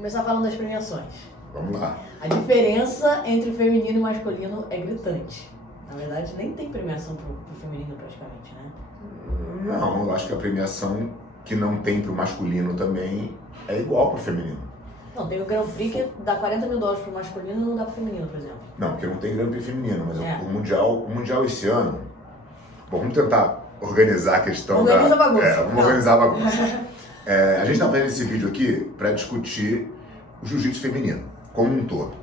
Começar falando das premiações. Vamos lá. A diferença entre feminino e masculino é gritante. Na verdade, nem tem premiação pro feminino praticamente, né? Não, eu acho que a premiação que não tem pro masculino também é igual pro feminino. Não, tem o Grand Prix que dá 40 mil dólares pro masculino e não dá pro feminino, por exemplo. Não, porque não tem Grand Prix feminino, mas É. o mundial esse ano... Bom, vamos tentar organizar a questão Organiza a bagunça. vamos organizar a bagunça. A gente está fazendo esse vídeo aqui para discutir o jiu-jitsu feminino, como um todo.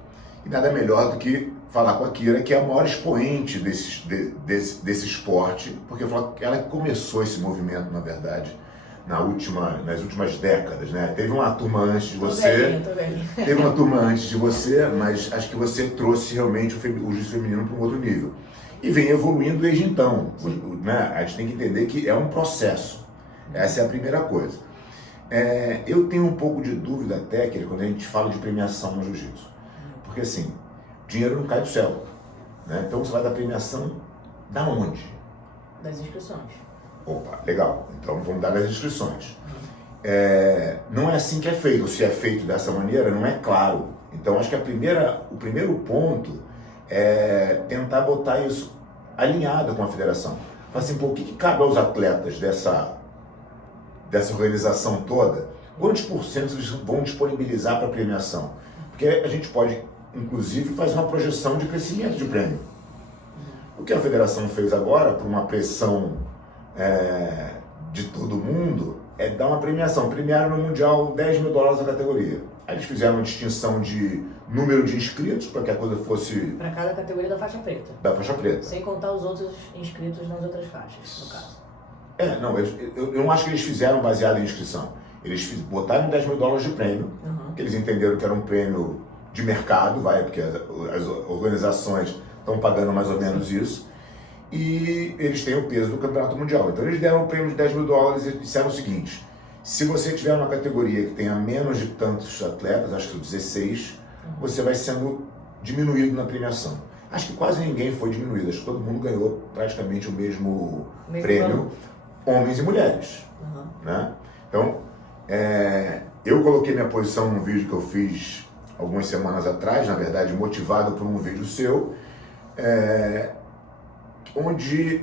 E nada melhor do que falar com a Kira, que é a maior expoente desse esporte, porque ela começou esse movimento, na verdade, nas últimas décadas, né? Teve uma turma antes de você, Tô velhinha. teve uma turma antes de você, mas acho que você trouxe realmente o jiu-jitsu feminino para um outro nível. E vem evoluindo desde então, né? A gente tem que entender que é um processo. Essa é a primeira coisa. Eu tenho um pouco de dúvida até, quando a gente fala de premiação no jiu-jitsu. Porque assim, dinheiro não cai do céu, né? Então você vai dar premiação da onde? Das inscrições. Opa, legal. Então vamos dar as inscrições. Não é assim que é feito. Ou se é feito dessa maneira, não é claro. Então acho que o primeiro ponto é tentar botar isso alinhado com a federação. Fala assim, pô, o que cabe aos atletas dessa organização toda? Quantos porcentos eles vão disponibilizar para premiação? Porque a gente pode, inclusive, fazer uma projeção de crescimento de prêmio. O que a federação fez agora, por uma pressão de todo mundo, é dar uma premiação. Premiaram no Mundial 10 mil dólares a categoria. Aí eles fizeram uma distinção de número de inscritos, para que a coisa fosse... Para cada categoria da faixa preta. Da faixa preta. Sem contar os outros inscritos nas outras faixas, no caso. Eu não acho que eles fizeram baseado em inscrição. Eles botaram 10 mil dólares de prêmio, que eles entenderam que era um prêmio de mercado, porque as organizações estão pagando mais ou menos isso, e eles têm o peso do campeonato mundial. Então eles deram um prêmio de 10 mil dólares e disseram o seguinte: se você tiver uma categoria que tenha menos de tantos atletas, acho que 16, você vai sendo diminuído na premiação. Acho que quase ninguém foi diminuído, acho que todo mundo ganhou praticamente o mesmo prêmio, homens e mulheres. Né? Então, eu coloquei minha posição num vídeo que eu fiz algumas semanas atrás, na verdade motivado por um vídeo seu, onde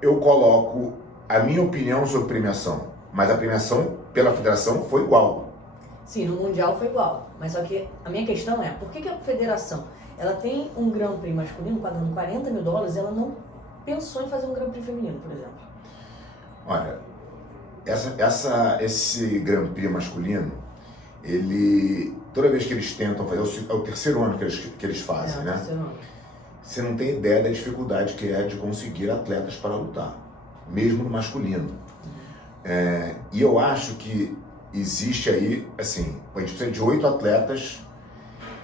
eu coloco a minha opinião sobre premiação, mas a premiação pela federação foi igual. Sim, no Mundial foi igual, mas só que a minha questão é, por que a federação, ela tem um Grand Prix masculino pagando 40 mil dólares e ela não pensou em fazer um Grand Prix feminino, por exemplo? Olha, esse Grand Prix masculino, toda vez que eles tentam fazer, é o terceiro ano que eles fazem, né? Terceiro ano. Você não tem ideia da dificuldade que é de conseguir atletas para lutar, mesmo no masculino. E eu acho que existe aí, assim, a gente precisa de 8 atletas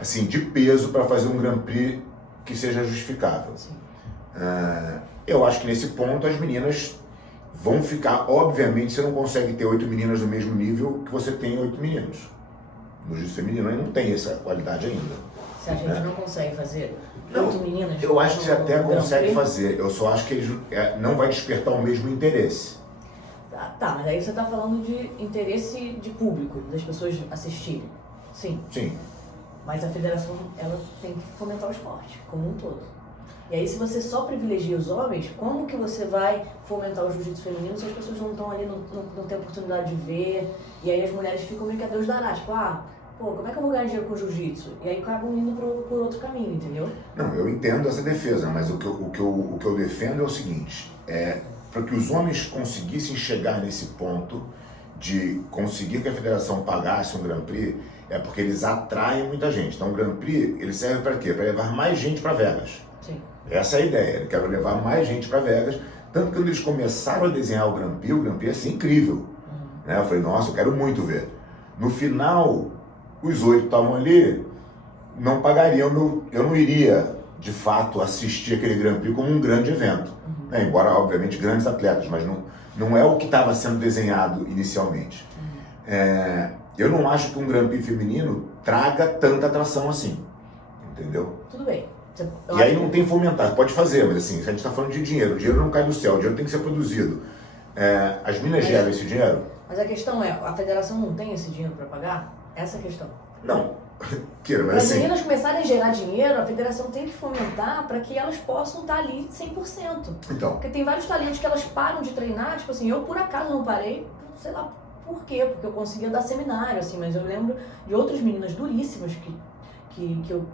assim, de peso para fazer um Grand Prix que seja justificável. Eu acho que nesse ponto as meninas vão ficar, obviamente, você não consegue ter 8 meninas no mesmo nível que você tem 8 meninos. No jiu-jitsu feminino não tem essa qualidade ainda. Você acha que a gente não consegue fazer 8 meninas? Eu acho que você até no Grand consegue Prix? fazer, eu só acho que eles não vai despertar o mesmo interesse. Tá, mas aí você tá falando de interesse de público, das pessoas assistirem. Sim. Sim. Mas a federação, ela tem que fomentar o esporte, como um todo. E aí, se você só privilegia os homens, como que você vai fomentar o jiu-jitsu feminino se as pessoas não estão ali, não têm oportunidade de ver? E aí as mulheres ficam meio que a Deus dará, tipo, como é que eu vou ganhar dinheiro com jiu-jitsu? E aí acabam indo por outro caminho, entendeu? Não, eu entendo essa defesa, mas o que eu defendo é o seguinte, para que os homens conseguissem chegar nesse ponto de conseguir que a federação pagasse um Grand Prix, é porque eles atraem muita gente. Então o Grand Prix, ele serve para quê? Para levar mais gente para Vegas. Sim. Essa é a ideia, ele quer levar mais gente para Vegas. Tanto que quando eles começaram a desenhar o Grand Prix ia ser incrível. Né? Eu falei, nossa, eu quero muito ver. No final, os 8 que estavam ali não pagariam, eu não iria, de fato, assistir aquele Grand Prix como um grande evento. Né? Embora, obviamente, grandes atletas, mas não é o que estava sendo desenhado inicialmente. Eu não acho que um Grand Prix feminino traga tanta atração assim, entendeu? Tudo bem. E aí não tem fomentar, pode fazer, mas assim, a gente está falando de dinheiro, o dinheiro não cai do céu, o dinheiro tem que ser produzido. As minas geram esse dinheiro? Mas a questão é, a federação não tem esse dinheiro para pagar? Essa é a questão. Não, Kira, mas Para as assim... meninas começarem a gerar dinheiro, a federação tem que fomentar para que elas possam estar ali 100%. Então. Porque tem vários talentos que elas param de treinar, tipo assim, eu por acaso não parei, sei lá por quê, porque eu conseguia dar seminário, assim, mas eu lembro de outras meninas duríssimas que eu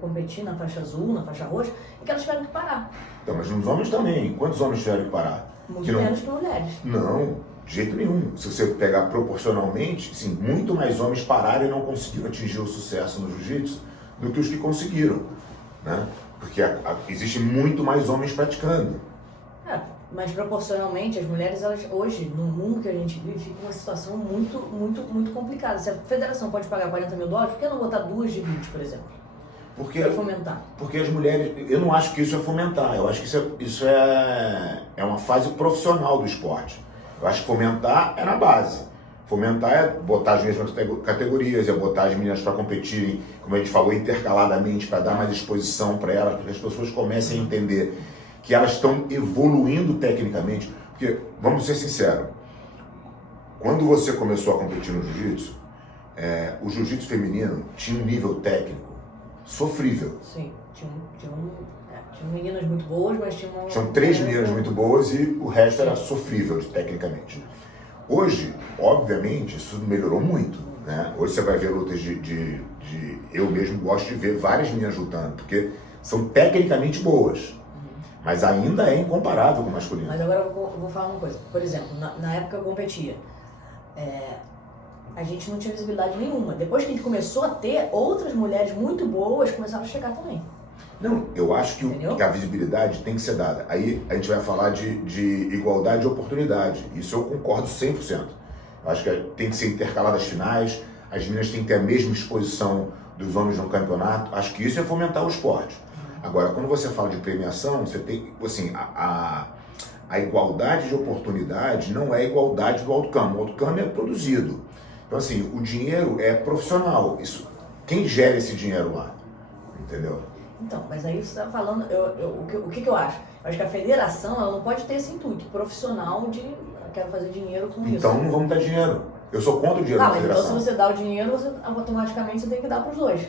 competi na faixa azul, na faixa roxa, e que elas tiveram que parar. Então, mas nos homens também. Quantos homens tiveram que parar? Muito menos que mulheres. Não, de jeito nenhum. Se você pegar proporcionalmente, sim, muito mais homens pararam e não conseguiram atingir o sucesso no jiu-jitsu do que os que conseguiram, né? Porque existe muito mais homens praticando. Mas proporcionalmente as mulheres, elas hoje, no mundo que a gente vive, fica uma situação muito complicada. Se a federação pode pagar $40 mil, por que não botar 2 de 20, por exemplo? Para fomentar. Porque as mulheres, eu não acho que isso é fomentar, eu acho que isso é uma fase profissional do esporte. Eu acho que fomentar é na base. Fomentar é botar as mesmas categorias, é botar as meninas para competirem, como a gente falou, intercaladamente, para dar mais exposição para elas, para que as pessoas comecem a entender que elas estão evoluindo tecnicamente. Porque, vamos ser sinceros, quando você começou a competir no jiu-jitsu, o jiu-jitsu feminino tinha um nível técnico sofrível. Sim, tinha meninas muito boas, mas tinham 3 meninas muito boas e o resto era sofrível tecnicamente. Hoje, obviamente, isso melhorou muito, né? Hoje você vai ver lutas eu mesmo gosto de ver várias meninas lutando, porque são tecnicamente boas. Mas ainda é incomparável com o masculino. Mas agora eu vou falar uma coisa. Por exemplo, na época que eu competia, a gente não tinha visibilidade nenhuma. Depois que a gente começou a ter, outras mulheres muito boas começaram a chegar também. Não, eu acho que a visibilidade tem que ser dada. Aí a gente vai falar de igualdade de oportunidade. Isso eu concordo 100%. Eu acho que tem que ser intercalado as finais, as meninas têm que ter a mesma exposição dos homens no campeonato. Acho que isso é fomentar o esporte. Agora, quando você fala de premiação, você tem, assim, a igualdade de oportunidade não é a igualdade do outcome. O outcome é produzido. Então, assim, o dinheiro é profissional. Isso, quem gera esse dinheiro lá? Entendeu? Então, mas aí você está falando, o que eu acho? Eu acho que a federação, ela não pode ter esse intuito profissional de quero fazer dinheiro com isso. Então não vamos dar dinheiro. Eu sou contra o dinheiro da federação. Então se você dá o dinheiro, automaticamente você tem que dar para os dois.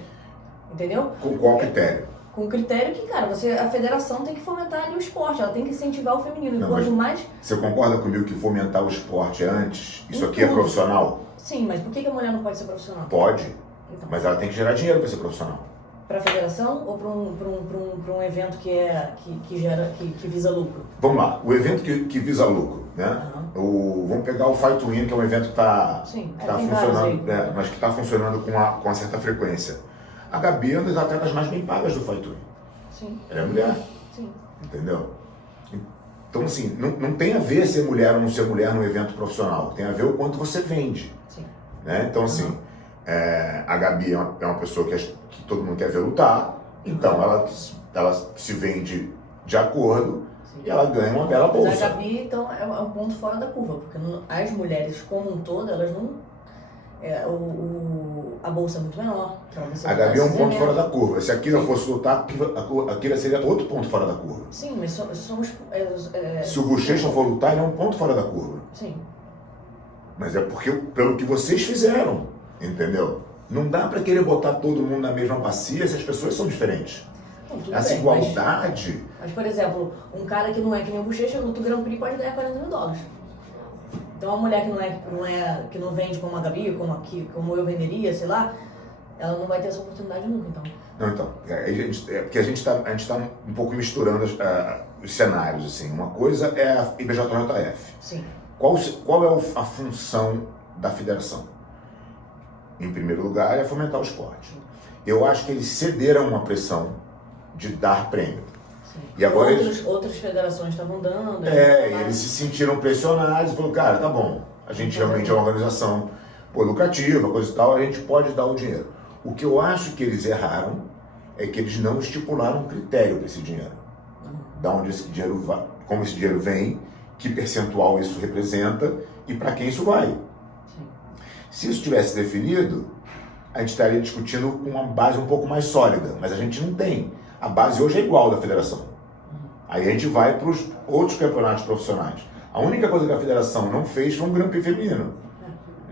Entendeu? Com qual critério? Com o critério que, cara, a federação tem que fomentar ali o esporte, ela tem que incentivar o feminino. Não, quanto mais... Você concorda comigo que fomentar o esporte é antes? Isso aqui é profissional? Sim, mas por que a mulher não pode ser profissional? Pode, então, mas ela tem que gerar dinheiro para ser profissional. Para a federação ou para um evento que visa lucro? Vamos lá, o evento que visa lucro, né? Vamos pegar o Fight to Win, que é um evento que está funcionando, mas que está funcionando com uma certa frequência. A Gabi é uma das atletas mais bem pagas do Fight to Win. Sim. Ela é mulher. Sim. Entendeu? Então, assim, não tem a ver ser mulher ou não ser mulher num evento profissional. Tem a ver o quanto você vende. Sim. Né? Então, assim, a Gabi é uma pessoa que todo mundo quer ver lutar. Então, ela se vende de acordo. Sim. E ela ganha uma bela bolsa. Mas a Gabi, então, é um ponto fora da curva. Porque as mulheres, como um todo, elas não... a bolsa é muito menor. A Gabi é um ponto fora da curva. Se a Kira fosse lutar, a Kira seria outro ponto fora da curva. Sim, mas somos... Se o Bochecha for lutar, ele é um ponto fora da curva. Sim. Mas é pelo que vocês fizeram, entendeu? Não dá para querer botar todo mundo na mesma bacia se as pessoas são diferentes. Não, essa igualdade... Mas, por exemplo, um cara que não é que nem o Bochecha, luta o Grand Prix pode ganhar $40 mil. Então, uma mulher que não vende como a Gabi, como eu venderia, sei lá, ela não vai ter essa oportunidade nunca, então. Não, então, porque a gente tá um pouco misturando os cenários, assim. Uma coisa é a IBJJF. Sim. Qual é a função da federação? Em primeiro lugar, é fomentar o esporte. Eu acho que eles cederam uma pressão de dar prêmio. E agora outras federações estavam dando. Eles se sentiram pressionados e falaram, cara, tá bom, a gente realmente é uma organização lucrativa, coisa e tal, a gente pode dar o dinheiro. O que eu acho que eles erraram é que eles não estipularam um critério para esse dinheiro. Da onde esse dinheiro vai, como esse dinheiro vem, que percentual isso representa e para quem isso vai. Sim. Se isso tivesse definido, a gente estaria discutindo com uma base um pouco mais sólida, mas a gente não tem. A base hoje é igual da federação. Aí a gente vai para os outros campeonatos profissionais. A única coisa que a federação não fez foi um Grand Prix feminino.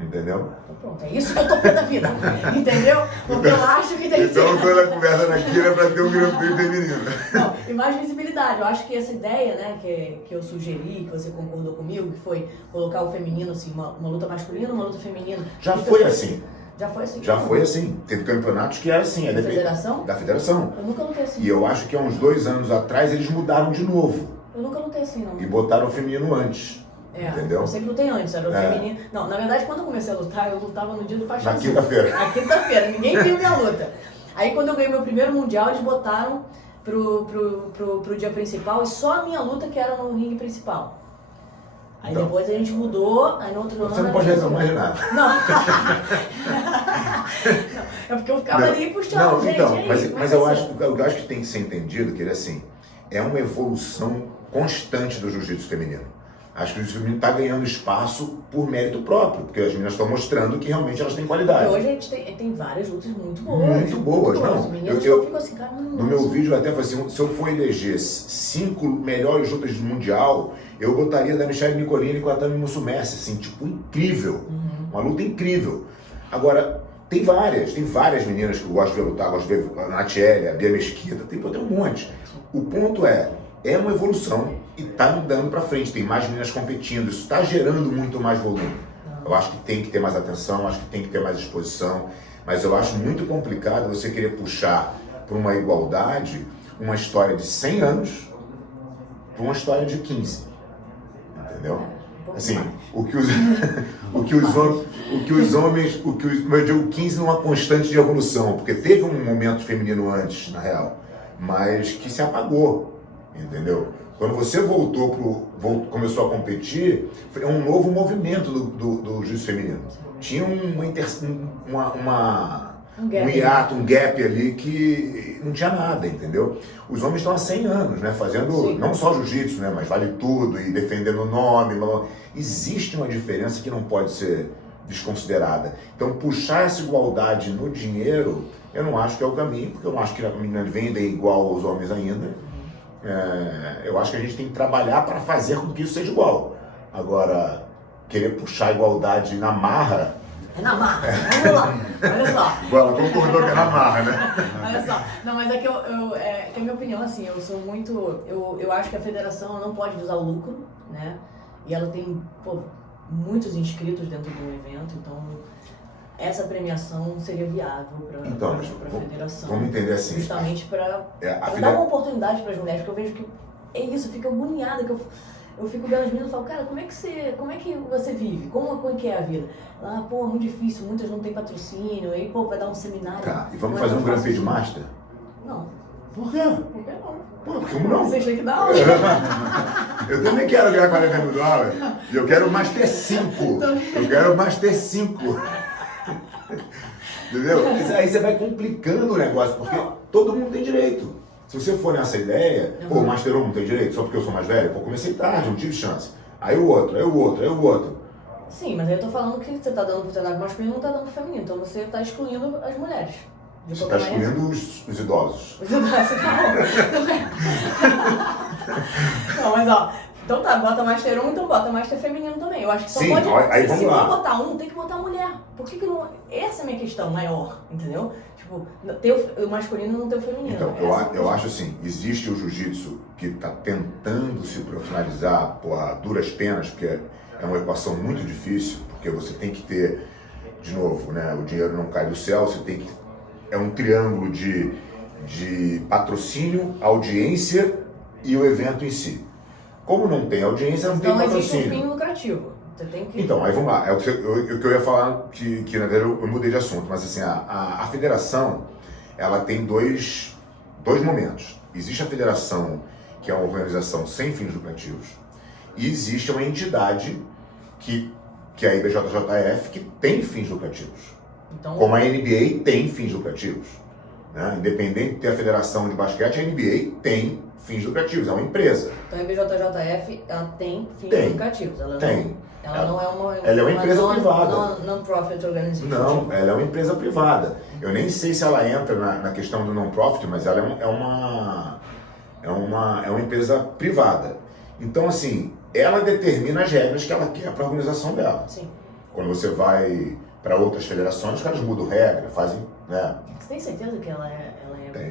Entendeu? Então, pronto, é isso que eu tô pé da vida. Entendeu? Porque eu acho que tem que ser. Então, toda a conversa aqui era para ter um Grand Prix feminino. Não, e mais visibilidade. Eu acho que essa ideia, né, que eu sugeri, que você concordou comigo, que foi colocar o feminino, assim, uma luta masculina, uma luta feminina. Já foi assim. Já foi assim? Já foi assim. Teve campeonatos que era assim. Da federação? Da federação. Eu nunca lutei assim. E eu acho que há uns 2 anos atrás eles mudaram de novo. Eu nunca lutei assim, não. E botaram o feminino antes. Entendeu? Eu sempre lutei antes, era o feminino. Não, na verdade, quando eu comecei a lutar, eu lutava no dia do faixa Na azul. quinta-feira. Na quinta-feira, ninguém viu minha luta. Aí quando eu ganhei meu primeiro mundial, eles botaram pro dia principal e só a minha luta que era no ringue principal. Aí Então, depois a gente mudou, aí no outro ano... Você não pode reclamar de nada. Não. É porque eu ficava ali puxando, não, gente. então, aí, mas eu acho que tem que ser entendido que ele, assim, é uma evolução constante do jiu-jitsu feminino. Acho que o jiu-jitsu feminino está ganhando espaço por mérito próprio, porque as meninas estão mostrando que realmente elas têm qualidade. E hoje a gente tem várias lutas muito boas. Muito boas, não. Eu fico assim, cara, no meu vídeo eu até falei assim, se eu for eleger 5 melhores lutas do mundial, eu botaria da Michelle Nicolini com a Tami Musumeci, assim, tipo, incrível. Uma luta incrível. Agora, tem várias meninas que eu gosto de ver lutar, gosto de ver a Natiele, a Bia Mesquita, tem um monte. O ponto é uma evolução e tá andando pra frente, tem mais meninas competindo, isso tá gerando muito mais volume. Eu acho que tem que ter mais atenção, acho que tem que ter mais exposição, mas eu acho muito complicado você querer puxar para uma igualdade uma história de 100 anos para uma história de 15. Entendeu? Assim, o que os homens, eu digo 15 numa constante de evolução, porque teve um momento feminino antes, na real, mas que se apagou, entendeu? Quando você começou a competir, foi um novo movimento do jiu-jitsu feminino. Tinha um hiato, um gap ali que não tinha nada, entendeu? Os homens estão há 100 anos, né, fazendo não só jiu-jitsu, né, mas vale tudo e defendendo o nome. Existe uma diferença que não pode ser desconsiderada. Então, puxar essa igualdade no dinheiro, eu não acho que é o caminho, porque eu não acho que a menina venda igual aos homens ainda. Eu acho que a gente tem que trabalhar para fazer com que isso seja igual. Agora, querer puxar a igualdade na marra... É na marra, vamos lá, olha só. Ela concordou que é na marra, né? Olha só, não, mas é que que a minha opinião, assim, eu sou muito... Eu acho que a federação não pode visar o lucro, né? E ela tem, muitos inscritos dentro do evento, então... Essa premiação seria viável para a federação. Vamos entender assim. Justamente para dar uma oportunidade para as mulheres, porque eu vejo que é isso, eu fico agoniada, que eu fico vendo as meninas e falo, cara, como é que você vive? Como é que é a vida? É muito difícil, muitas não têm patrocínio, aí, vai dar um seminário. Tá, e vamos fazer um Grand Prix de Master? Não. Por quê? Por que não? Pô, como não? Vocês têm que dar aula. Eu também quero ganhar 40 mil dólares. E eu quero Master 5. Eu quero Master 5. Entendeu? Aí você vai complicando o negócio, porque todo mundo tem direito. Se você for nessa ideia, o Master 1 não tem direito, só porque eu sou mais velho, comecei tarde, não tive chance. Aí o outro. Sim, mas aí eu tô falando que você tá dando pro cenário masculino e não tá dando pro feminino, então você tá excluindo as mulheres. Você tá excluindo os idosos. Os idosos, não, mas então tá, bota Master 1, então bota Master feminino também. Eu acho que só pode... Aí se for botar um, tem que botar mulher. Por que não... Essa é a minha questão maior, entendeu? Tipo, ter o masculino e não ter o feminino. Então, eu acho assim, existe o jiu-jitsu que tá tentando se profissionalizar, a duras penas, porque é uma equação muito difícil, porque você tem que ter, de novo, né, o dinheiro não cai do céu, você tem que... É um triângulo de patrocínio, audiência e o evento em si. Como não tem audiência, não tem patrocínio. Então existe um fim lucrativo. Você tem que... Então, aí vamos lá. É o que eu ia falar, que na verdade eu mudei de assunto, mas assim, a federação, ela tem dois momentos. Existe a federação, que é uma organização sem fins lucrativos, e existe uma entidade que é a IBJJF, que tem fins lucrativos. Então, como a NBA tem fins lucrativos. Né? Independente de ter a federação de basquete, a NBA tem fins lucrativos, é uma empresa. Então a IBJJF, ela tem fins lucrativos. Ela não é uma... Ela é uma empresa privada. Non-profit organization. Não, ela é uma empresa privada. Eu nem sei se ela entra na questão do non-profit, mas ela é uma empresa privada. Então, assim, ela determina as regras que ela quer para a organização dela. Sim. Quando você vai para outras federações, os caras mudam regra, fazem, né? Você tem certeza que ela é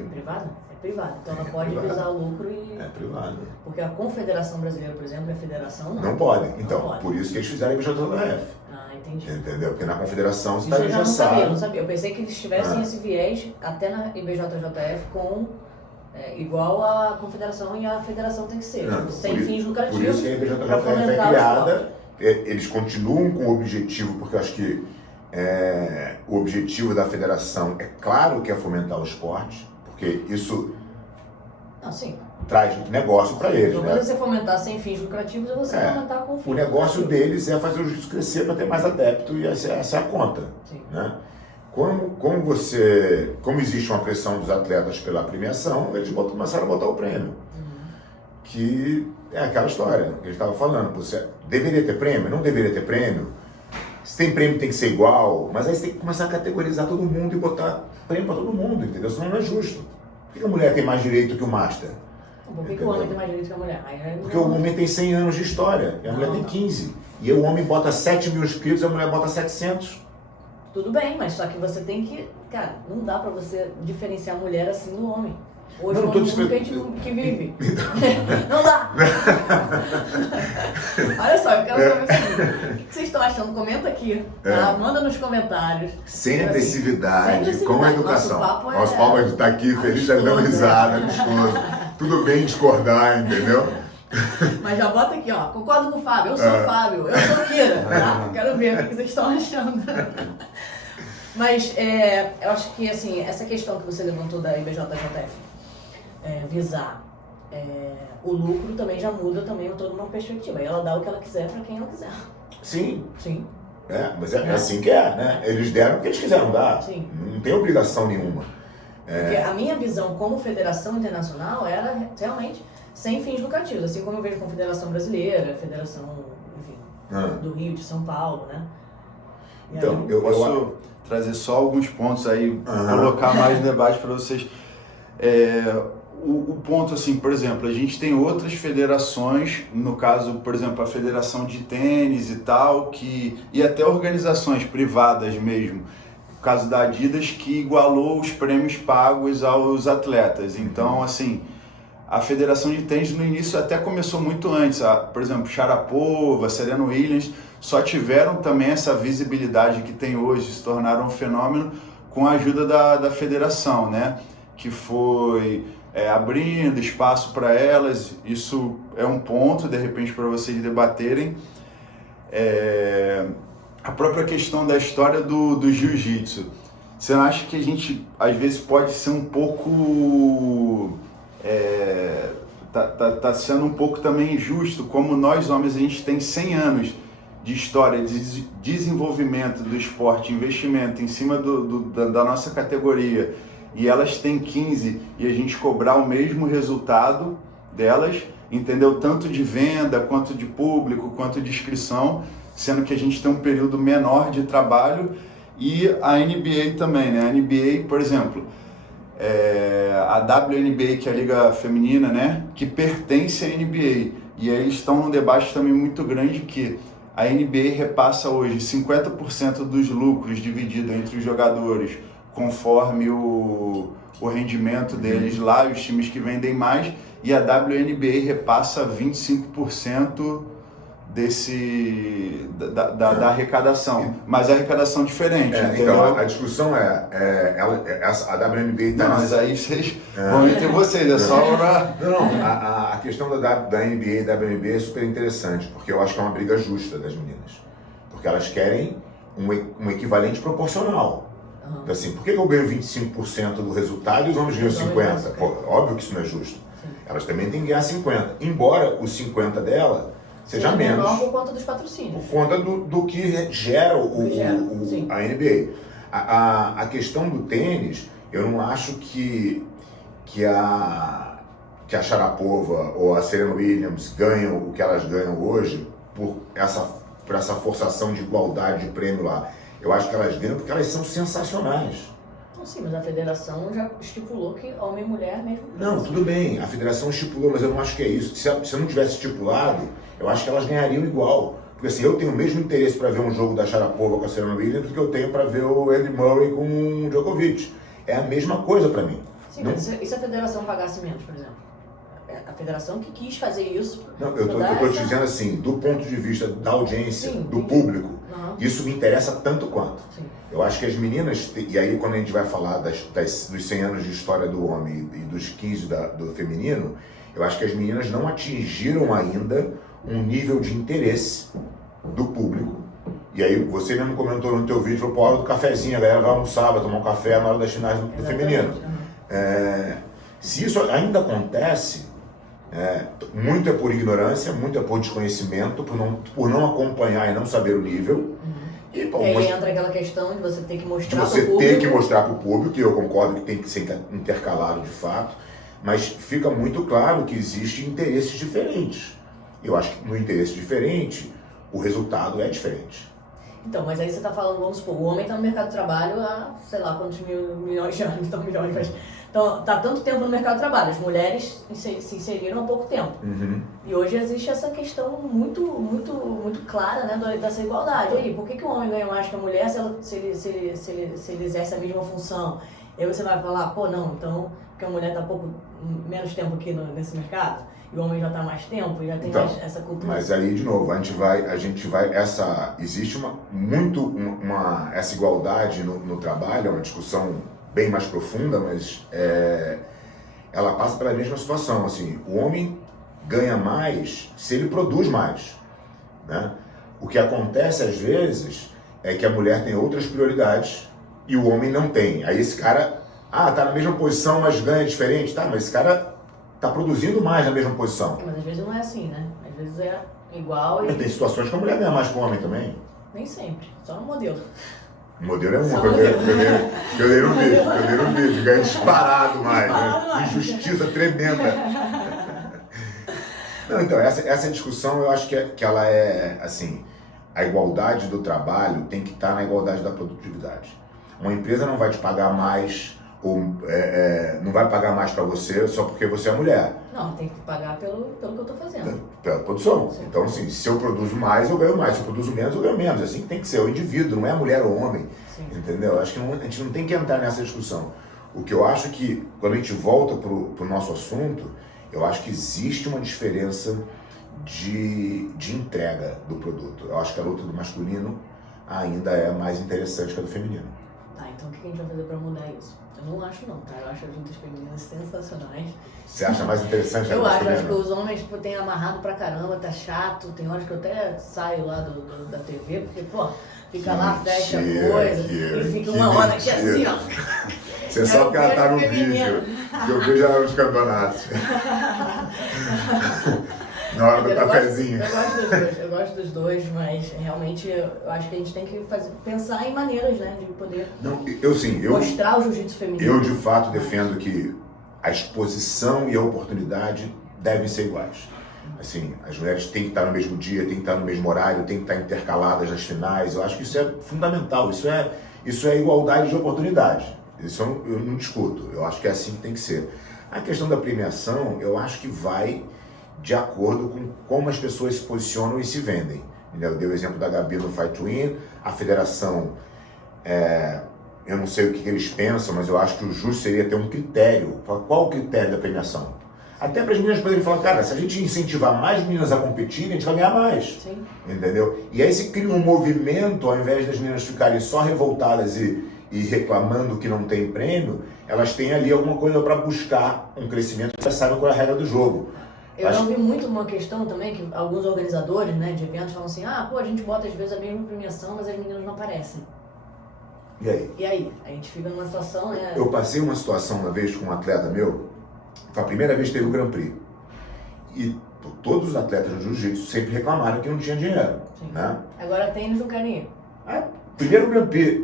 privada? É privada. Então ela pode privada. visar o lucro e... É privada. Porque a Confederação Brasileira, por exemplo, é federação, não. Não pode. Então, não pode. Por isso que eles fizeram a IBJJF. Ah, entendi. Entendeu? Porque na Confederação você Isso está eu já não sabia, engessado. não sabia. Eu pensei que eles tivessem esse viés até na IBJJF com... igual a Confederação e a Federação tem que ser. Não, sem fins lucrativos. Por isso que a IBJJF pra é fomentar o criada. Eles continuam com o objetivo, porque eu acho que o objetivo da federação é claro que é fomentar o esporte, porque isso Não, sim. traz negócio para eles. Uma né? coisa é você fomentar sem fins lucrativos e você fomentar com fins O negócio lucrativos. deles é fazer o jiu-jitsu crescer para ter mais adepto e essa é a conta. Sim. Né? Como existe uma pressão dos atletas pela premiação, eles começaram a botar o prêmio. Que é aquela história que a gente estava falando. Você deveria ter prêmio? Não deveria ter prêmio? Se tem prêmio tem que ser igual, mas aí você tem que começar a categorizar todo mundo e botar prêmio para todo mundo, entendeu? Senão não é justo. Por que a mulher tem mais direito que o Master? Por que o homem tem mais direito que a mulher? Porque o homem tem 100 anos de história e a mulher tem 15. E o homem bota 7 mil inscritos e a mulher bota 700. Tudo bem, mas só que você tem que... Cara, não dá pra você diferenciar a mulher assim do homem. Hoje Não, no tô mundo que a gente que vive. Não dá! Olha só, eu quero saber o seguinte. O que vocês estão achando? Comenta aqui, tá? Manda nos comentários. Sem Assim, agressividade, sem com agressividade. educação. Nosso papo Nosso papo é de estar aqui feliz, dando risada, amistoso. Tudo bem discordar, entendeu? Mas já bota aqui, ó. Concordo com o Fábio. Eu sou o Fábio. Eu sou o Kira, tá? Quero ver o que vocês estão achando. Mas eu acho que, assim, essa questão que você levantou da IBJJF, visar o lucro também já muda também toda uma perspectiva. Aí ela dá o que ela quiser para quem ela quiser. Sim. Sim. Mas é assim que é, né? Eles deram porque eles quiseram dar. Sim. Não tem obrigação nenhuma. Porque a minha visão como federação internacional era realmente sem fins lucrativos. Assim como eu vejo como Federação Brasileira, Federação, enfim, do Rio, de São Paulo, né? E então, aí, eu posso trazer só alguns pontos aí, colocar mais debate para vocês. O ponto, assim, por exemplo, a gente tem outras federações, no caso, por exemplo, a Federação de Tênis e tal, e até organizações privadas mesmo, no caso da Adidas, que igualou os prêmios pagos aos atletas. Então, assim, a Federação de Tênis no início até começou muito antes. Por exemplo, Sharapova, Serena Williams, só tiveram também essa visibilidade que tem hoje, se tornaram um fenômeno com a ajuda da federação, né? Que foi abrindo espaço para elas. Isso é um ponto, de repente, para vocês debaterem. A própria questão da história do jiu-jitsu. Você acha que a gente, às vezes, pode ser um pouco... tá sendo um pouco também injusto, como nós, homens, a gente tem 100 anos de história, de desenvolvimento do esporte, investimento em cima da nossa categoria, e elas têm 15, e a gente cobrar o mesmo resultado delas, entendeu? Tanto de venda, quanto de público, quanto de inscrição, sendo que a gente tem um período menor de trabalho, e a NBA também, né? A NBA, por exemplo, a WNBA, que é a Liga Feminina, né? Que pertence à NBA, e aí eles estão num debate também muito grande que a NBA repassa hoje 50% dos lucros dividido entre os jogadores, conforme o rendimento deles lá, os times que vendem mais, e a WNBA repassa 25% da arrecadação, mas a arrecadação diferente, entendeu? Então, a discussão a WNBA está... Não, mas aí vocês vão entre vocês, é só para... Não, a questão da NBA e da WNBA é super interessante, porque eu acho que é uma briga justa das meninas, porque elas querem um equivalente proporcional. Então, assim, por que eu ganho 25% do resultado e os homens ganham 50%? Pô, óbvio que isso não é justo. Elas também têm que ganhar 50%, embora os 50% dela seja menos. Por conta dos patrocínios. Por conta do que gera a NBA. A questão do tênis, eu não acho que a Sharapova ou a Serena Williams ganham o que elas ganham hoje por essa forçação de igualdade de prêmio lá. Eu acho que elas ganham porque elas são sensacionais. Sim, mas a federação já estipulou que homem e mulher mesmo. Não, tudo bem, a federação estipulou, mas eu não acho que é isso. Se não tivesse estipulado, eu acho que elas ganhariam igual. Porque assim, eu tenho o mesmo interesse para ver um jogo da Sharapova com a Serena Williams do que eu tenho para ver o Andy Murray com o Djokovic. É a mesma coisa para mim. Sim, mas e se a federação pagasse menos, por exemplo? A federação que quis fazer isso... Não, eu tô te dizendo assim, do ponto de vista da audiência, Sim, do público, isso me interessa tanto quanto. Sim. Eu acho que as meninas, e aí quando a gente vai falar dos 100 anos de história do homem e dos 15 do feminino, eu acho que as meninas não atingiram ainda um nível de interesse do público. E aí você mesmo comentou no teu vídeo, falou, pô, a hora do cafezinho, a galera vai almoçar, vai tomar um café na hora das finais do feminino. Se isso ainda acontece, muito é por ignorância, muito é por desconhecimento, por não acompanhar e não saber o nível. E aí entra aquela questão de você ter que mostrar para o público. Você ter que mostrar para o público, e eu concordo que tem que ser intercalado de fato, mas fica muito claro que existem interesses diferentes. Eu acho que no interesse diferente, o resultado é diferente. Então, mas aí você está falando, vamos supor, o homem está no mercado de trabalho há, sei lá, quantos milhões de anos, não milhões, mas então, tá tanto tempo no mercado de trabalho, as mulheres se inseriram há pouco tempo. E hoje existe essa questão muito clara, né, dessa igualdade. E aí, por que o homem ganha mais que a mulher se ele exerce a mesma função? E aí você vai falar, pô, não, então, porque a mulher está menos tempo aqui nesse mercado, e o homem já está mais tempo, e já tem mais essa cultura. Mas aí, de novo, existe essa igualdade no trabalho, é uma discussão bem mais profunda, mas ela passa pela mesma situação. Assim, o homem ganha mais se ele produz mais, né? O que acontece às vezes é que a mulher tem outras prioridades e o homem não tem. Aí esse cara, tá na mesma posição, mas ganha diferente, tá? Mas esse cara tá produzindo mais na mesma posição. Mas às vezes não é assim, né? Às vezes é igual e... Tem situações que a mulher ganha mais que o homem também. Nem sempre, só no modelo. O modelo é um, que eu dei no vídeo, ganha disparado mais, né? Injustiça tremenda. Não, então, essa discussão eu acho que ela é, assim, a igualdade do trabalho tem que estar na igualdade da produtividade. Uma empresa não vai te pagar mais, ou não vai pagar mais para você só porque você é mulher. Não, tem que pagar pelo que eu estou fazendo. Pela produção. Sim. Então, assim, se eu produzo mais, eu ganho mais. Se eu produzo menos, eu ganho menos. É assim que tem que ser. É o indivíduo, não é mulher ou homem. Sim. Entendeu? Acho que a gente não tem que entrar nessa discussão. O que eu acho que, quando a gente volta pro nosso assunto, eu acho que existe uma diferença de entrega do produto. Eu acho que a luta do masculino ainda é mais interessante que a do feminino. Tá, então o que a gente vai fazer para mudar isso? Eu não acho não, tá? Eu acho as lutas femininas sensacionais. Você acha mais interessante a Eu masculina? acho que os homens têm amarrado pra caramba, tá chato. Tem horas que eu até saio lá da TV, porque, pô, fica lá, fecha a coisa, e fica uma hora aqui assim, ó. Você só porque ela tá no vídeo, que eu vejo ela nos campeonatos. Na hora do cafezinho. Eu gosto dos dois, mas realmente eu acho que a gente tem que pensar em maneiras, né, de poder mostrar o jiu-jitsu feminino. Eu, de fato, defendo que a exposição e a oportunidade devem ser iguais. Assim, as mulheres têm que estar no mesmo dia, têm que estar no mesmo horário, têm que estar intercaladas nas finais. Eu acho que isso é fundamental, isso é igualdade de oportunidade. Isso eu não discuto, eu acho que é assim que tem que ser. A questão da premiação, eu acho que vai de acordo com como as pessoas se posicionam e se vendem. Eu dei o exemplo da Gabi no Fight to Win, a federação, eu não sei o que eles pensam, mas eu acho que o justo seria ter um critério. Qual o critério da premiação? Até para as meninas poderem falar, cara, se a gente incentivar mais meninas a competirem, a gente vai ganhar mais. Sim. Entendeu? E aí se cria um movimento, ao invés das meninas ficarem só revoltadas e reclamando que não tem prêmio, elas têm ali alguma coisa para buscar um crescimento que já sabem qual é a regra do jogo. Eu já ouvi muito uma questão também, que alguns organizadores, né, de eventos falam assim, a gente bota às vezes a mesma premiação, mas as meninas não aparecem. E aí? E aí? A gente fica numa situação, né? Eu passei uma situação uma vez com um atleta meu, foi a primeira vez que teve o Grand Prix. E todos os atletas do jiu-jitsu sempre reclamaram que não tinha dinheiro. Sim. Né? Agora tem, eles não querem ir. Primeiro Grand Prix,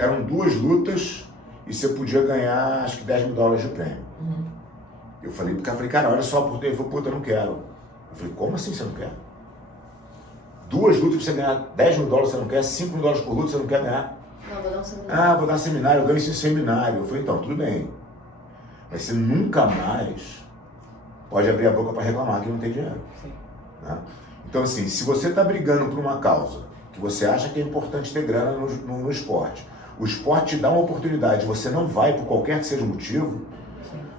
eram 2 lutas e você podia ganhar acho que $10 mil de prêmio. Eu falei, cara, olha só, ele falou, puta, eu não quero. Eu falei, como assim você não quer? 2 lutas pra você ganhar $10 mil, você não quer? $5 mil por luta, você não quer ganhar? Não, vou dar um seminário. Vou dar um seminário, eu ganho esse seminário. Eu falei, então, tudo bem. Mas você nunca mais pode abrir a boca para reclamar que não tem dinheiro. Sim. Né? Então, assim, se você está brigando por uma causa que você acha que é importante ter grana no esporte, o esporte te dá uma oportunidade, você não vai por qualquer que seja o motivo,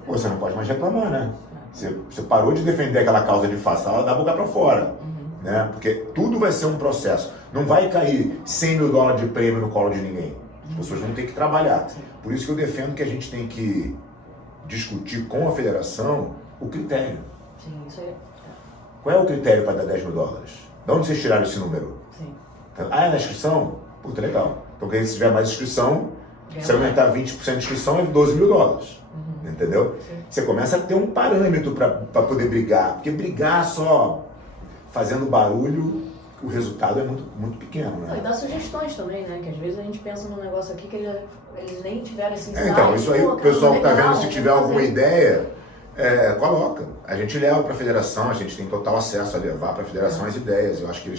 você não pode mais reclamar, né? Você parou de defender aquela causa de fato, ela dá a boca para fora, né? Porque tudo vai ser um processo. Não vai cair 100 mil dólares de prêmio no colo de ninguém. As pessoas vão ter que trabalhar. Por isso que eu defendo que a gente tem que discutir com a federação o critério. Sim, isso aí. Qual é o critério para dar 10 mil dólares? De onde vocês tiraram esse número? Sim. Ah, é na inscrição? Puta, legal. Então, se tiver mais inscrição, se aumentar 20% de inscrição, é 12 mil dólares. Entendeu? Sim. Você começa a ter um parâmetro para poder brigar. Porque brigar só fazendo barulho, o resultado é muito pequeno, né? Não, e dá sugestões também, né? Que às vezes a gente pensa num negócio aqui que eles nem tiveram esse insight. Então, isso aí, o pessoal que está legal, vendo, se tiver alguma ideia, coloca. A gente leva para a federação, a gente tem total acesso a levar para a federação as ideias. Eu acho que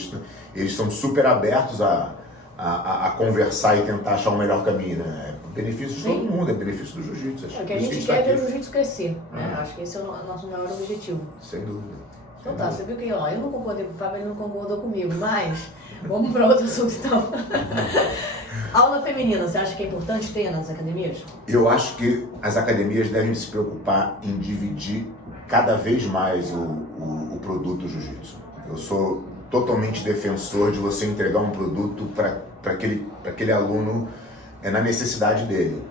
eles são super abertos a conversar e tentar achar o melhor caminho, né? É benefício de todo mundo, é benefício do jiu-jitsu. O que a gente quer é ver o jiu-jitsu crescer, né? Acho que esse é o nosso maior objetivo. Sem dúvida. Então tá, você viu que ó, eu não concordei com o Fábio, ele não concordou comigo, mas vamos para outro assunto então. Aula feminina, você acha que é importante ter nas academias? Eu acho que as academias devem se preocupar em dividir cada vez mais o produto jiu-jitsu. Eu sou totalmente defensor de você entregar um produto para aquele aluno na necessidade dele,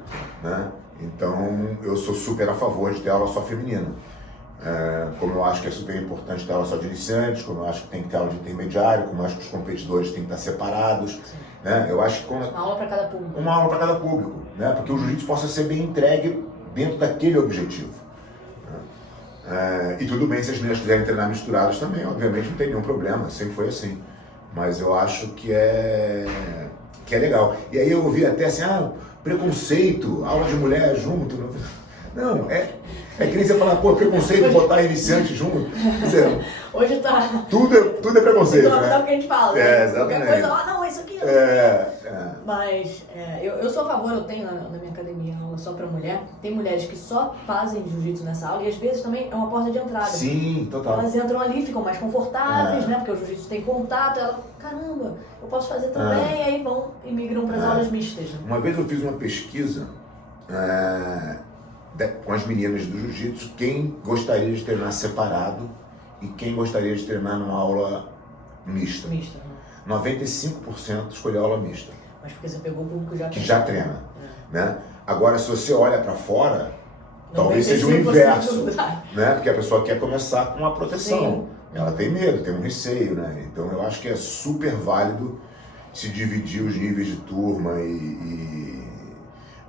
né? Então eu sou super a favor de ter aula só feminina. Como eu acho que é super importante ter aula só de iniciantes, como eu acho que tem que ter aula de intermediário, como eu acho que os competidores têm que estar separados, né? Eu acho que uma aula para cada público. Uma aula para cada público, né? Porque o jiu-jitsu possa ser bem entregue dentro daquele objetivo. E tudo bem se as meninas quiserem treinar misturadas também, obviamente não tem nenhum problema, sempre foi assim. Mas eu acho que é legal. E aí eu ouvi até assim, preconceito, aula de mulher junto. Não, é que nem você falar, preconceito, botar iniciante junto. Quer dizer, hoje tá... Tudo é preconceito, então, né? é o que a gente fala, né? Exatamente. Qualquer coisa, não, isso aqui... Mas eu sou a favor, eu tenho na minha academia aula só pra mulher. Tem mulheres que só fazem jiu-jitsu nessa aula e às vezes também é uma porta de entrada. Sim, total. Elas entram ali, ficam mais confortáveis, né? Porque o jiu-jitsu tem contato, ela, caramba, eu posso fazer também, e aí vão e migram para as aulas mistas. Né? Uma vez eu fiz uma pesquisa com as meninas do jiu-jitsu, quem gostaria de treinar separado e quem gostaria de treinar numa aula mista. Mista, né? 95% escolheu aula mista. Mas porque você pegou o público que já treina. Né? Agora, se você olha para fora, 95% talvez seja o inverso, né? Porque a pessoa quer começar com uma proteção. Sim. Ela tem medo, tem um receio, né? Então eu acho que é super válido se dividir os níveis de turma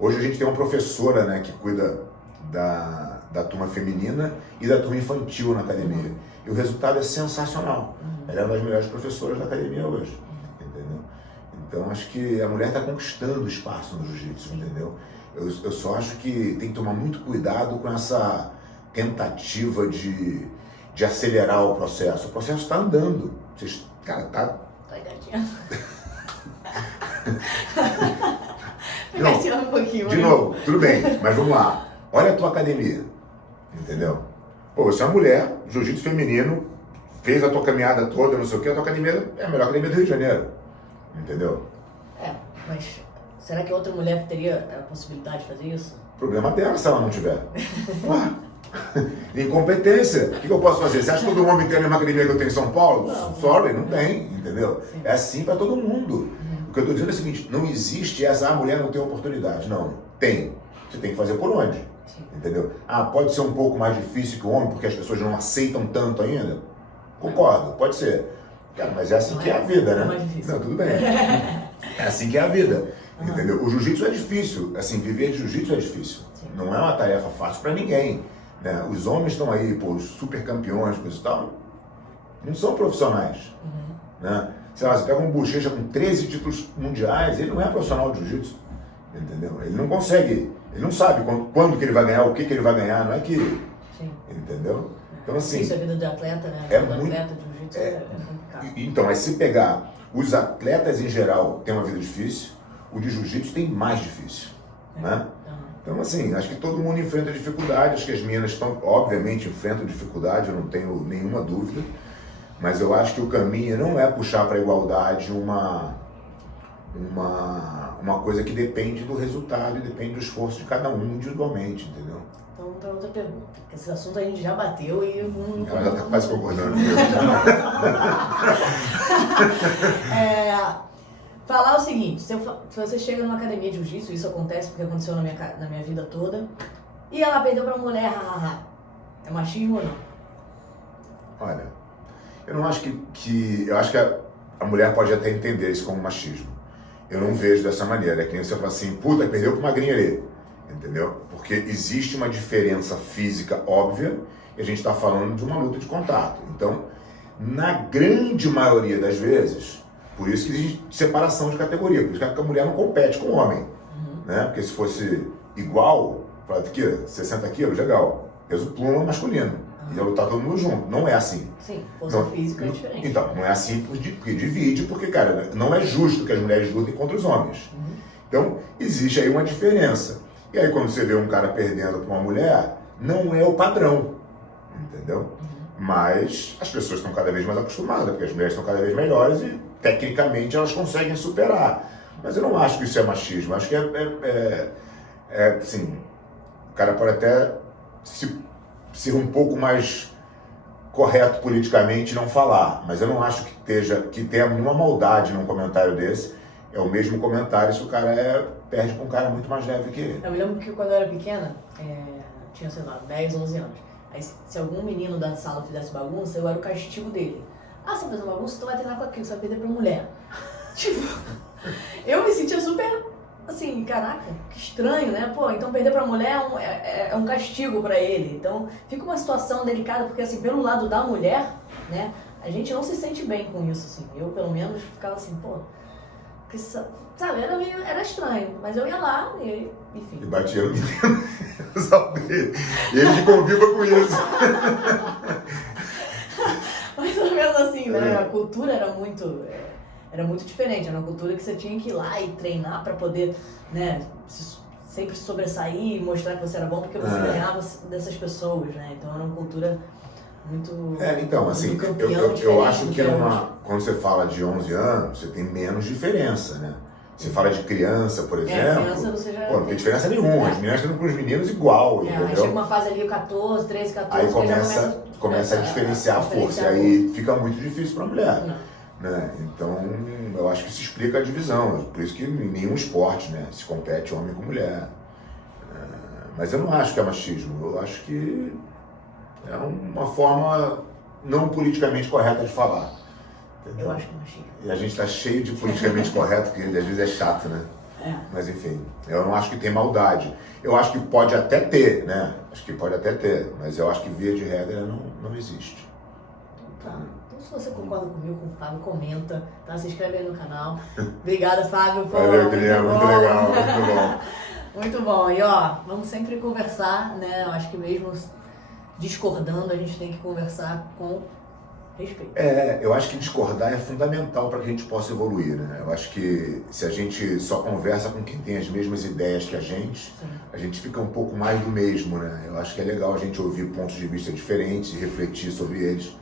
Hoje a gente tem uma professora, né, que cuida da turma feminina e da turma infantil na academia. E o resultado é sensacional. Ela é uma das melhores professoras da academia hoje, entendeu? Então acho que a mulher está conquistando espaço no jiu-jitsu, entendeu? Eu só acho que tem que tomar muito cuidado com essa tentativa de acelerar o processo. O processo está andando. Cara, tá... Tá engatinhando. Engatinhando um pouquinho. De novo, tudo bem, mas vamos lá. Olha a tua academia, entendeu? Pô, você é uma mulher, jiu-jitsu feminino, fez a tua caminhada toda, não sei o que, a tua academia é a melhor academia do Rio de Janeiro, entendeu? Mas será que outra mulher teria a possibilidade de fazer isso? Problema dela se ela não tiver. Incompetência. O que eu posso fazer? Você acha que todo homem tem a mesma academia que eu tenho em São Paulo? Não. Sorry, não tem, entendeu? Sim. É assim para todo mundo. O que eu estou dizendo é o seguinte, não existe essa, a mulher não tem oportunidade. Não, tem. Você tem que fazer por onde? Sim. Entendeu? Pode ser um pouco mais difícil que o homem, porque as pessoas não aceitam tanto ainda? Concordo, pode ser. Cara, mas é assim que é a vida, né? Não, tudo bem. É assim que é a vida, entendeu? O jiu-jitsu é difícil, assim, viver de jiu-jitsu é difícil. Sim. Não é uma tarefa fácil para ninguém, né? Os homens estão aí, pô, os super campeões, coisa e tal, não são profissionais, né? Sei lá, você pega um Bochecha com 13 títulos mundiais, ele não é profissional de jiu-jitsu, entendeu? Ele não consegue, ele não sabe quando que ele vai ganhar, o que ele vai ganhar, não é que... Sim. Entendeu? Então, assim... Isso é vida de atleta, né? É muito... atleta de jiu-jitsu é complicado. Então, mas se pegar os atletas em geral têm uma vida difícil, o de jiu-jitsu tem mais difícil, né? Então, assim, acho que todo mundo enfrenta dificuldade, acho que as meninas obviamente enfrentam dificuldade, eu não tenho nenhuma dúvida, Mas eu acho que o caminho não é puxar para a igualdade uma coisa que depende do resultado e depende do esforço de cada um individualmente, entendeu? Então, para outra pergunta, porque esse assunto a gente já bateu e... Ela já está quase concordando. Falar o seguinte, se você chega numa academia de jiu-jitsu, isso acontece porque aconteceu na minha vida toda, e ela perdeu pra mulher, hahaha, é machismo ou não? Olha, eu não acho eu acho que a mulher pode até entender isso como machismo. Eu não vejo dessa maneira, é que nem você fala assim, puta, perdeu pra magrinha ali, entendeu? Porque existe uma diferença física óbvia e a gente está falando de uma luta de contato. Então, na grande maioria das vezes, por isso que existe separação de categoria, por isso que a mulher não compete com o homem, né? Porque se fosse igual, fala aqui, 60 quilos, legal, peso pluma masculino, ia lutar todo mundo junto, não é assim. Sim, força física é diferente. Então, não é assim porque divide, porque, cara, não é justo que as mulheres lutem contra os homens. Então, existe aí uma diferença. E aí, quando você vê um cara perdendo para uma mulher, não é o padrão, entendeu? Mas as pessoas estão cada vez mais acostumadas, porque as mulheres estão cada vez melhores e, tecnicamente, elas conseguem superar. Mas eu não acho que isso é machismo, acho que assim, o cara pode até ser um pouco mais correto politicamente e não falar, mas eu não acho que tenha nenhuma maldade num comentário desse. É o mesmo comentário se o cara perde pra um cara muito mais leve que ele. Eu me lembro que quando eu era pequena, tinha, sei lá, 10, 11 anos. Aí se algum menino da sala fizesse bagunça, eu era o castigo dele. Ah, você vai fazer bagunça, tu vai treinar com aquilo, você vai perder pra mulher. Tipo, eu me sentia super, assim, caraca, que estranho, né? Pô, então perder pra mulher é um castigo pra ele. Então fica uma situação delicada, porque assim, pelo lado da mulher, né, a gente não se sente bem com isso, assim. Eu, pelo menos, ficava assim, pô, que, sabe, era estranho, mas eu ia lá e, enfim. E batia no menino, e ele que conviva com isso. Mais ou menos assim, né? A cultura era muito diferente, era uma cultura que você tinha que ir lá e treinar para poder, né, sempre sobressair e mostrar que você era bom, porque você ganhava dessas pessoas, né? Então era uma cultura muito... Então, assim, eu acho que quando você fala de 11 anos, você tem menos diferença, né? Você fala de criança, por exemplo, criança você já não tem diferença nenhuma, as meninas estão com os meninos igual, entendeu? Aí chega uma fase ali, o 14, 13, 14, aí começa a diferenciar a força, e aí fica muito difícil para a mulher. Né? Então, eu acho que isso explica a divisão, por isso que em nenhum esporte, né, se compete homem com mulher. Mas eu não acho que é machismo, eu acho que é uma forma não politicamente correta de falar. Entendeu? Eu acho que é machismo. E a gente está cheio de politicamente correto, que às vezes é chato, né? Mas enfim, eu não acho que tem maldade. Eu acho que pode até ter, né? Acho que pode até ter, mas eu acho que via de regra não existe. Tá. Então se você concorda comigo, com o Fábio, comenta, tá? Se inscreve aí no canal. Obrigada, Fábio. Valeu, Guilherme, muito legal, muito bom. Muito bom. E ó, vamos sempre conversar, né? Eu acho que mesmo discordando, a gente tem que conversar com respeito. Eu acho que discordar é fundamental para que a gente possa evoluir, né? Eu acho que se a gente só conversa com quem tem as mesmas ideias que a gente fica um pouco mais do mesmo, né? Eu acho que é legal a gente ouvir pontos de vista diferentes e refletir sobre eles.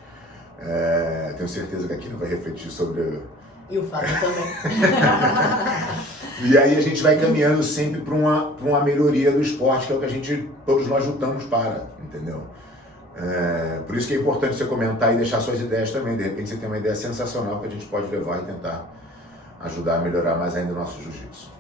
Tenho certeza que aqui não vai refletir sobre... E o Fábio também. E aí a gente vai caminhando sempre para uma melhoria do esporte, que é o que todos nós lutamos para, entendeu? Por isso que é importante você comentar e deixar suas ideias também. De repente você tem uma ideia sensacional que a gente pode levar e tentar ajudar a melhorar mais ainda o nosso jiu-jitsu.